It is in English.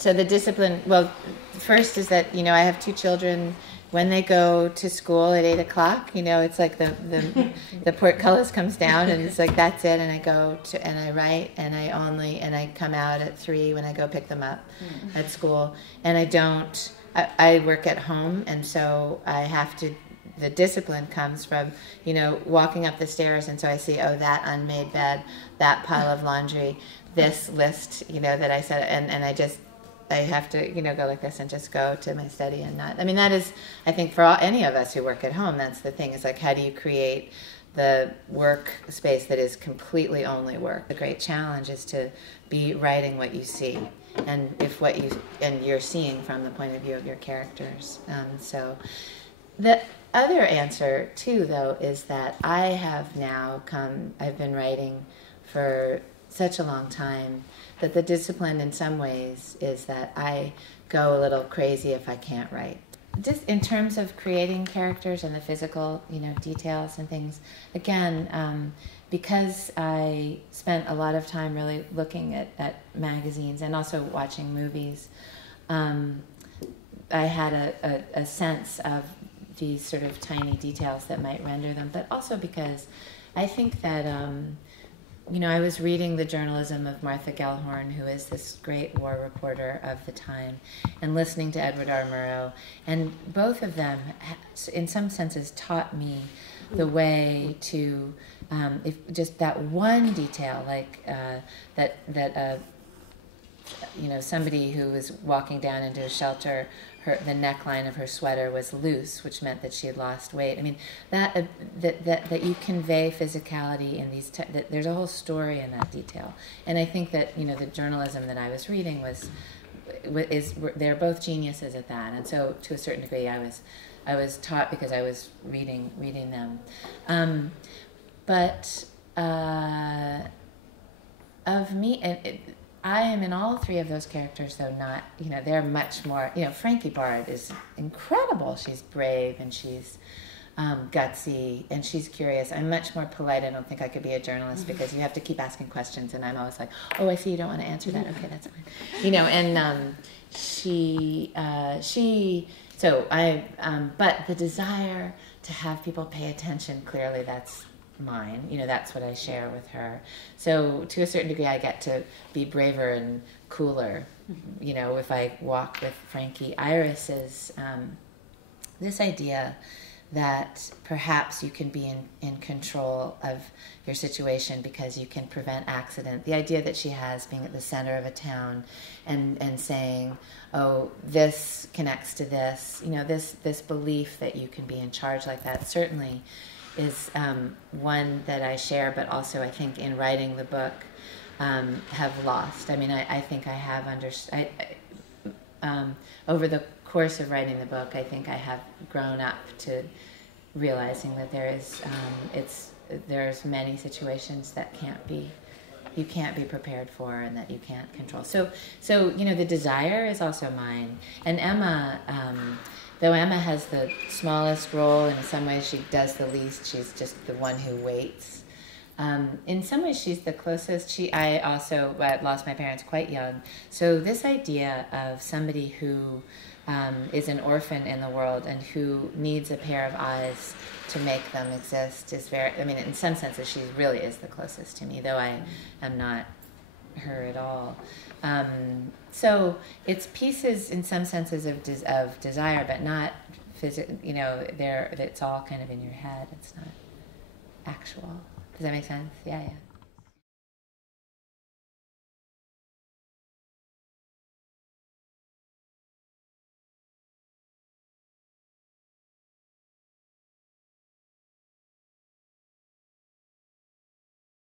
So the discipline, well, first is that, you know, I have two children. When they go to school at 8 o'clock, you know, it's like the portcullis comes down and it's like, that's it. And I go to, and I write and I come out at 3 when I go pick them up at school. And I work at home. And so I have to, the discipline comes from, you know, walking up the stairs. And so I see, oh, that unmade bed, that pile of laundry, this list, you know, that I said, and I have to, you know, go like this and just go to my study and not. I mean, that is, I think, for any of us who work at home, that's the thing. Is like, how do you create the work space that is completely only work? The great challenge is to be writing what you see, and if what you're seeing from the point of view of your characters. So, the other answer too, though, is that I've been writing for such a long time, that the discipline in some ways is that I go a little crazy if I can't write. Just in terms of creating characters and the physical, you know, details and things, again, because I spent a lot of time really looking at magazines and also watching movies, I had a sense of these sort of tiny details that might render them, but also because I think that you know, I was reading the journalism of Martha Gellhorn, who is this great war reporter of the time, and listening to Edward R. Murrow, and both of them, in some senses, taught me the way to, if just that one detail, like you know, somebody who was walking down into a shelter, the neckline of her sweater was loose, which meant that she had lost weight. I mean, that you convey physicality in these. That there's a whole story in that detail, and I think that, you know, the journalism that I was reading they're both geniuses at that, and so to a certain degree, I was taught because I was reading them, but of me and. I am in all three of those characters, though not, you know, they're much more, you know, Frankie Bard is incredible. She's brave and she's gutsy and she's curious. I'm much more polite. I don't think I could be a journalist because you have to keep asking questions and I'm always like, oh, I see you don't want to answer that. Okay, that's fine. You know, and but the desire to have people pay attention, clearly that's mine, you know, that's what I share with her. So to a certain degree I get to be braver and cooler, you know, if I walk with Frankie. Iris is this idea that perhaps you can be in control of your situation because you can prevent accident. The idea that she has being at the center of a town and saying, oh, this connects to this, you know, this belief that you can be in charge like that certainly is one that I share, but also I think in writing the book have lost. I mean, I think I have over the course of writing the book, I think I have grown up to realizing that there's many situations that you can't be prepared for and that you can't control. So you know, the desire is also mine. And Emma, though Emma has the smallest role, in some ways she does the least, she's just the one who waits. In some ways she's the closest. I also lost my parents quite young. So this idea of somebody who is an orphan in the world and who needs a pair of eyes to make them exist is very, I mean, in some senses she really is the closest to me, though I am not her at all. So it's pieces in some senses of desire, but not physical. You know, it's all kind of in your head. It's not actual. Does that make sense? Yeah.